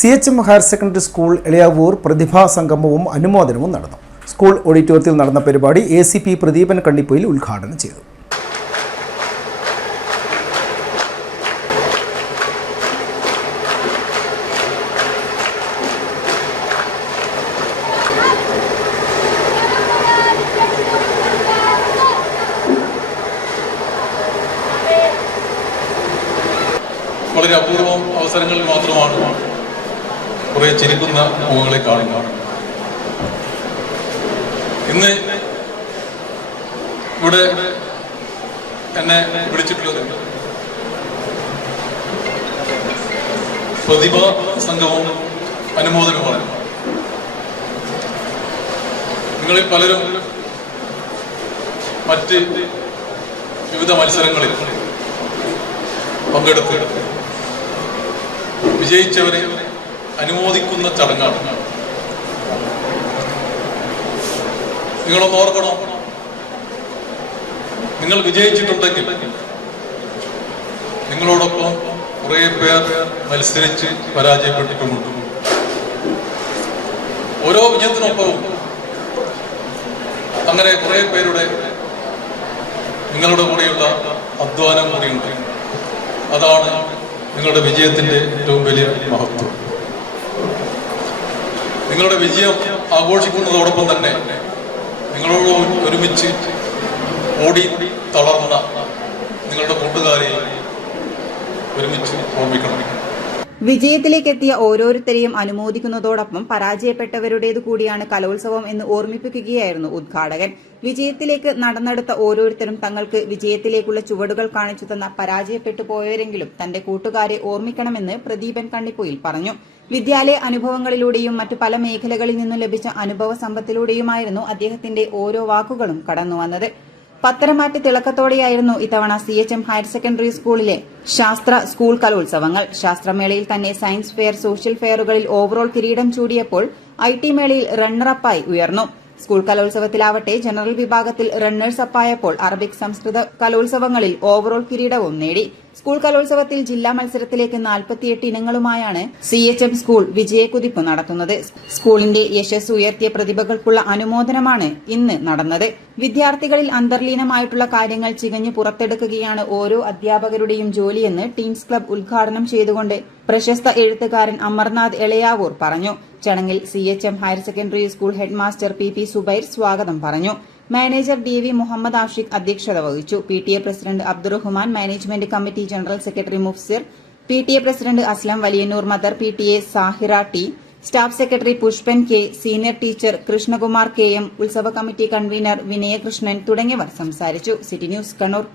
CHM higher secondary school Elayavoor പ്രതിഭാ സംഗമവും അനുമോദനവും നടന്നു. സ്കൂൾ ഓഡിറ്റോറിയത്തിൽ നടന്ന പരിപാടി ACP പ്രദീപൻ കണ്ണിപ്പൊയിൽ ഉദ്ഘാടനം ചെയ്തു. വളരെ അപൂർവം അവസരങ്ങളിൽ മാത്രമാണ് കുറേ ചിരിക്കുന്ന മുഖങ്ങളെ കാണുക. ഇന്ന് ഇവിടെ എന്നെ വിളിച്ചിട്ടുള്ളത് പ്രതിഭാ സംഘവും അനുമോദനവുമാണ്. നിങ്ങളിൽ പലരും മറ്റ് വിവിധ മത്സരങ്ങളിൽ പങ്കെടുത്ത് വിജയിച്ചവരെ അനുമോദിക്കുന്ന ചടങ്ങാണ്. നിങ്ങളൊന്ന് ഓർക്കണം, നിങ്ങൾ വിജയിച്ചിട്ടുണ്ടെങ്കിൽ നിങ്ങളോടൊപ്പം കുറേ പേർ മത്സരിച്ച് പരാജയപ്പെട്ടിട്ടുമുണ്ട്. ഓരോ വിജയത്തിനൊപ്പവും അങ്ങനെ കുറേ പേരുടെ നിങ്ങളുടെ കൂടെയുള്ള അധ്വാനം കൂടിയുണ്ട്. അതാണ് നിങ്ങളുടെ വിജയത്തിന്റെ ഏറ്റവും വലിയ മഹത്വം. നിങ്ങളുടെ വിജയം ആഘോഷിക്കുന്നതോടൊപ്പം തന്നെ നിങ്ങളോട് ഒരുമിച്ച് ഓടി തളർന്ന നിങ്ങളുടെ കൂട്ടുകാരെ ഒരുമിച്ച് ഓർമ്മിക്കണം. വിജയത്തിലേക്കെത്തിയ ഓരോരുത്തരെയും അനുമോദിക്കുന്നതോടൊപ്പം പരാജയപ്പെട്ടവരുടേതു കൂടിയാണ് കലോത്സവം എന്ന് ഓർമ്മിപ്പിക്കുകയായിരുന്നു ഉദ്ഘാടകൻ. വിജയത്തിലേക്ക് നടന്നെടുത്ത ഓരോരുത്തരും തങ്ങൾക്ക് വിജയത്തിലേക്കുള്ള ചുവടുകൾ കാണിച്ചു തന്ന പരാജയപ്പെട്ടു പോയവരെങ്കിലും തന്റെ കൂട്ടുകാരെ ഓർമ്മിക്കണമെന്ന് പ്രദീപൻ കണ്ണിപ്പൊയിൽ പറഞ്ഞു. വിദ്യാലയ അനുഭവങ്ങളിലൂടെയും മറ്റു പല മേഖലകളിൽ നിന്നും ലഭിച്ച അനുഭവ സമ്പത്തിലൂടെയുമായിരുന്നു അദ്ദേഹത്തിന്റെ ഓരോ വാക്കുകളും കടന്നുവന്നത്. പത്തരമാറ്റ് തിളക്കത്തോടെയായിരുന്നു ഇത്തവണ CHM ഹയർ സെക്കൻഡറി സ്കൂളിലെ ശാസ്ത്ര സ്കൂൾ കലോത്സവങ്ങൾ. ശാസ്ത്രമേളയിൽ തന്നെ സയൻസ് ഫെയർ, സോഷ്യൽ ഫെയറുകളിൽ ഓവറോൾ കിരീടം ചൂടിയപ്പോൾ IT മേളയിൽ റണ്ണറപ്പായി ഉയർന്നു. സ്കൂൾ കലോത്സവത്തിലാവട്ടെ ജനറൽ വിഭാഗത്തിൽ റണ്ണേഴ്സ് അപ്പായപ്പോൾ അറബിക്, സംസ്കൃത കലോത്സവങ്ങളിൽ ഓവറോൾ കിരീടവും നേടി. സ്കൂൾ കലോത്സവത്തിൽ ജില്ലാ മത്സരത്തിലേക്ക് 48 ഇനങ്ങളുമായാണ് CHM സ്കൂൾ വിജയക്കുതിപ്പ് നടത്തുന്നത്. സ്കൂളിന്റെ യശസ് ഉയർത്തിയ പ്രതിഭകൾക്കുള്ള അനുമോദനമാണ് ഇന്ന് നടന്നത്. വിദ്യാർത്ഥികളിൽ അന്തർലീനമായിട്ടുള്ള കാര്യങ്ങൾ ചികഞ്ഞു പുറത്തെടുക്കുകയാണ് ഓരോ അധ്യാപകരുടെയും ജോലിയെന്ന് ടീംസ് ക്ലബ് ഉദ്ഘാടനം ചെയ്തുകൊണ്ട് പ്രശസ്ത എഴുത്തുകാരൻ അമർനാഥ് എളയാവൂർ പറഞ്ഞു. ചടങ്ങിൽ CHM higher secondary school headmaster PP Subair സ്വാഗതം പറഞ്ഞു. മാനേജർ DV മുഹമ്മദ് ആഷിഖ് അധ്യക്ഷത വഹിച്ചു. PTA president Abdurahman, management committee general secretary Mufsir, PTA president Aslam Valiyannur mother, PTA Sahira T, staff secretary Pushpan K, senior teacher Krishnakumar KM, ഉത്സവ കമ്മിറ്റി കൺവീനർ വിനയകൃഷ്ണൻ തുടങ്ങിയവർ സംസാരിച്ചു. City news Kannur.